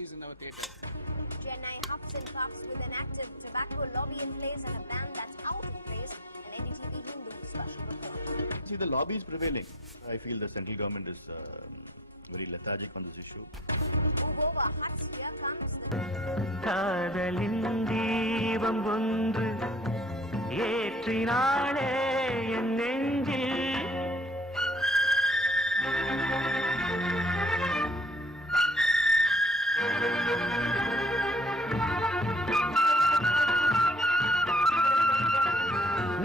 movies in our theatres. Chennai huffs and puffs with an active tobacco lobby in place and a ban that's out of place. An NDTV Hindu special report. See, the lobby is prevailing. I feel the central government is very lethargic on this issue. Move over huts, here comes the... காதலின் தீபம் ஒன்று ஏற்றினாளே என் நெஞ்சில்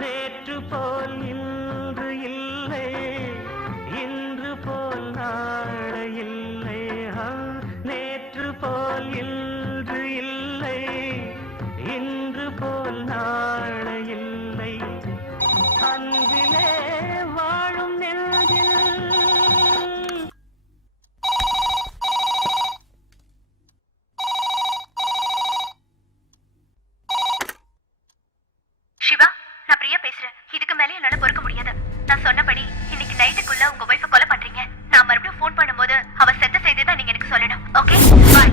நேற்று போல் இன்று இல்லை இன்று போல் நாளை இல்லை நேற்று போல் இன்று இல்லை இன்று போல் நாளை இல்லை அன்பிலே வாழும் நெஞ்சில் சிவா, நான் பிரியா பேசுறேன். இதுக்கு மேலே என்னால பொறுக்க முடியாது. நான் சொன்னபடி இன்னைக்கு நைட்டுக்குள்ள உங்க வைஃபை கொலை பண்றீங்க. நான் மறுபடியும் ஃபோன் பண்ணும்போது அவ செத்த செய்தி தான் நீங்க எனக்கு சொல்லணும். Okay, bye.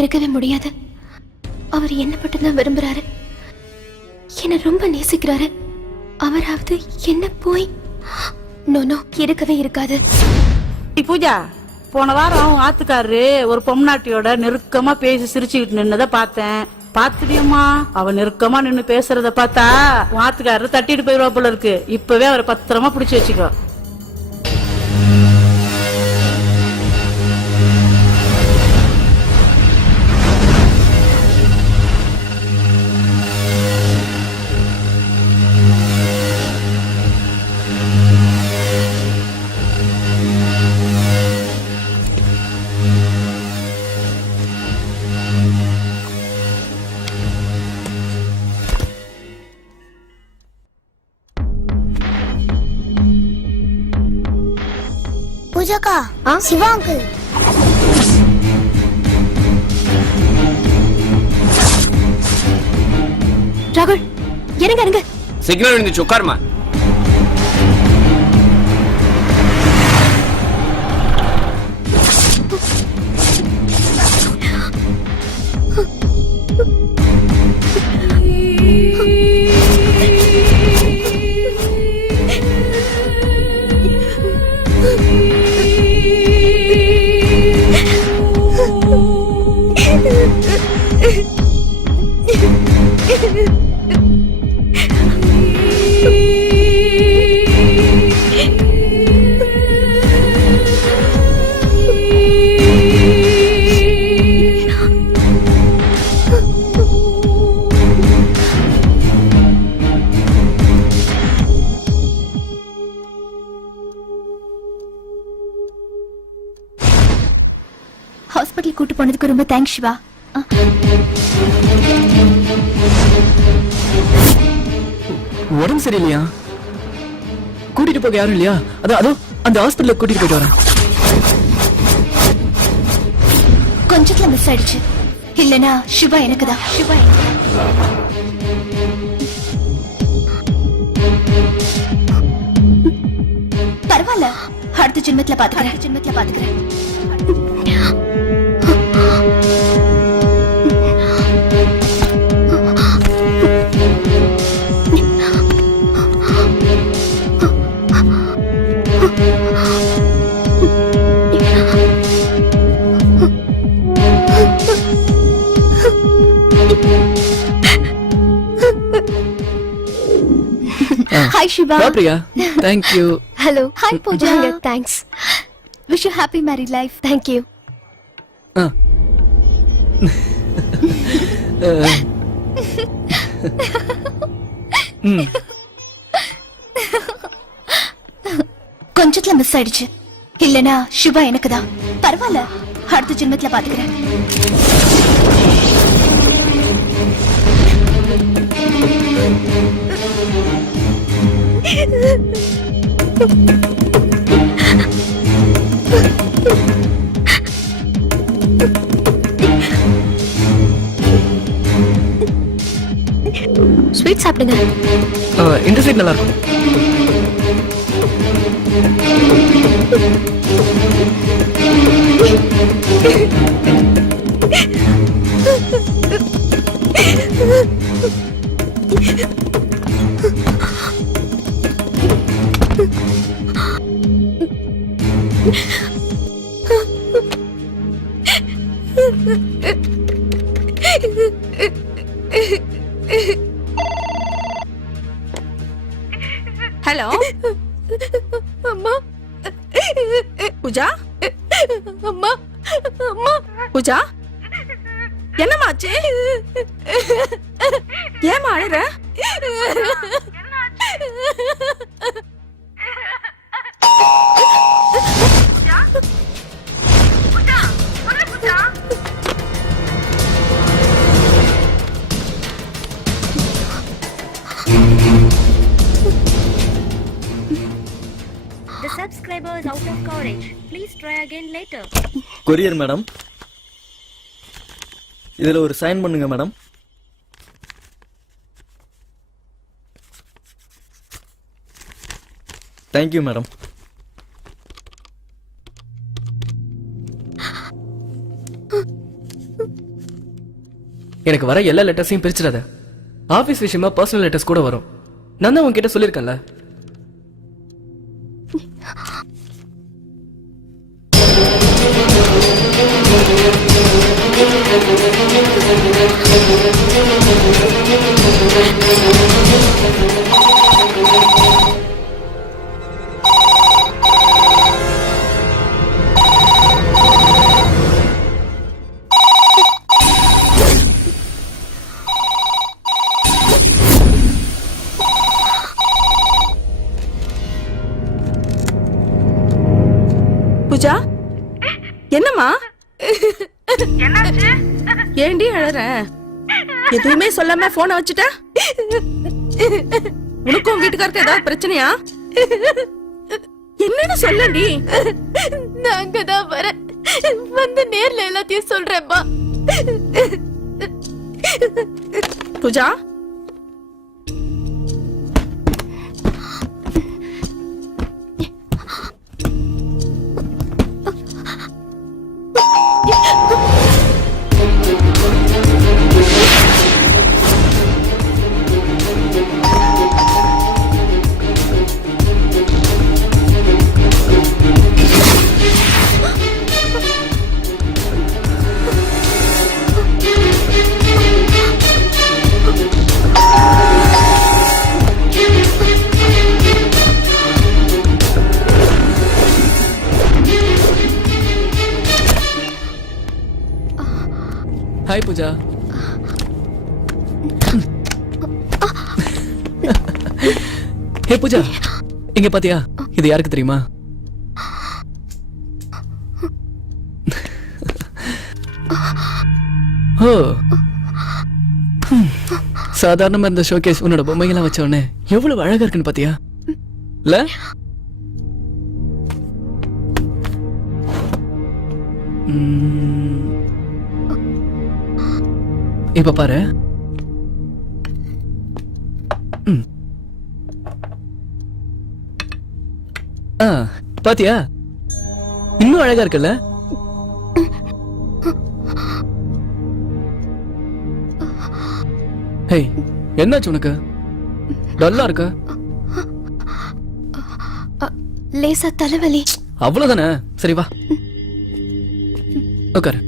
இருக்கவே முடியாது. அவர் என்ன மட்டும்தான் விரும்புறாரு, என்ன ரொம்ப நேசிக்கிறாரு. அவராவது என்ன போய் நோனோ இருக்கவே இருக்காது. பூஜா, போன வாரம் ஆத்துக்காரரு ஒரு பொம்நாட்டியோட நெருக்கமா பேசி சிரிச்சுக்கிட்டு நின்னத பார்த்தேன். பாத்துடியம்மா, அவ நெருக்கமா நின்னு பேசுறத பார்த்தா ஆத்துக்காரரு தட்டிட்டு போயிருவா போல இருக்கு. இப்பவே அவரை பத்திரமா பிடிச்சு வச்சுக்கோ. பூஜாக்கா, சிவா அங்கிள். ராகுல், இறங்க இறங்க. சிக்னல் விழுந்துச்சு, உட்காருமா. ஹாஸ்பிட்டல் கூட்டு போனதுக்கு ரொம்ப தேங்க்ஸ் சிவா. உடம்பு சரியில்லையா? கூட்டிட்டு போக யாரும் இல்லையா? அதோ அந்த ஹாஸ்பிட்டலுக்கு கூட்டிட்டு போயிட்டு வரேன். கொஞ்சத்துல மிஸ் ஆயிடுச்சு. இல்லனா சிவா எனக்குதான். சிவா பரவாயில்ல, அடுத்த ஜென்மத்துல பாத்துக்கிறேன். Hi Shiva. Hi Priya. Thank you. Hello. Hi Pooja. Thanks. Wish you happy married life. Thank you. ம். கொஞ்சத்துல மிஸ் ஆயிடுச்சு. இல்லனா சிவா எனக்கு தான். பரவாயில்ல, அடுத்த ஜென்மத்துல பாத்துக்கிறேன். ஸ்வீட் சாப்பிடுங்க. இந்த சைட் நல்லா இருக்கும். ஹலோ அம்மா. பூஜா, அம்மா, அம்மா. பூஜா, என்னமாச்சு? ஏமா அழுற? The subscriber is out of coverage. Please try again later. Courier madam, இதுல ஒரு சைன் பண்ணுங்க மேடம். Thank you madam. எனக்கு வர எல்லா லெட்டர்ஸையும் பிரிச்சிடாத. ஆபீஸ் விஷயமா பர்சனல் லெட்டர்ஸ் கூட வரும். நான் தான் உங்ககிட்ட சொல்லியிருக்கேன்ல. பூஜா, என்னம்மா? ஏண்டி அழற? எதுவுமே சொல்லாம போனை வச்சுட்ட? உனக்கும் வீட்டுக்காருக்கு ஏதாவது பிரச்சனையா? என்னன்னு சொல்லடி. நாங்க தான் வர வந்து நேர்ல எல்லாத்தையும் சொல்றேன்பா. பூஜா, ஹாய் பூஜா. ஹே பூஜா, இங்க பாத்தியா? இது யாருக்கு தெரியுமா? ஓ, சாதாரணமா இருந்த ஷோகேஸ் உன்னோட பொம்மைகள்லாம் வச்ச உடனே எவ்வளவு அழகா இருக்குன்னு பாத்தியா? இல்ல? இப்ப பாரு. பாத்தியா? இன்னும் அழகா இருக்குல்ல? ஹே, என்னாச்சு உனக்கு? டல்லா இருக்க? லேசா தலைவலி. அவ்வளவுதானே? சரி வா உட்காரு.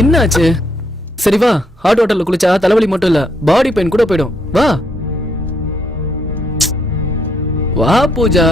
என்னாச்சு? சரி வா, ஹாட் வாட்டர்ல குளிச்சா தலைவலி மட்டும் இல்ல, பாடி பெயின் கூட போயிடும். வா வா பூஜா.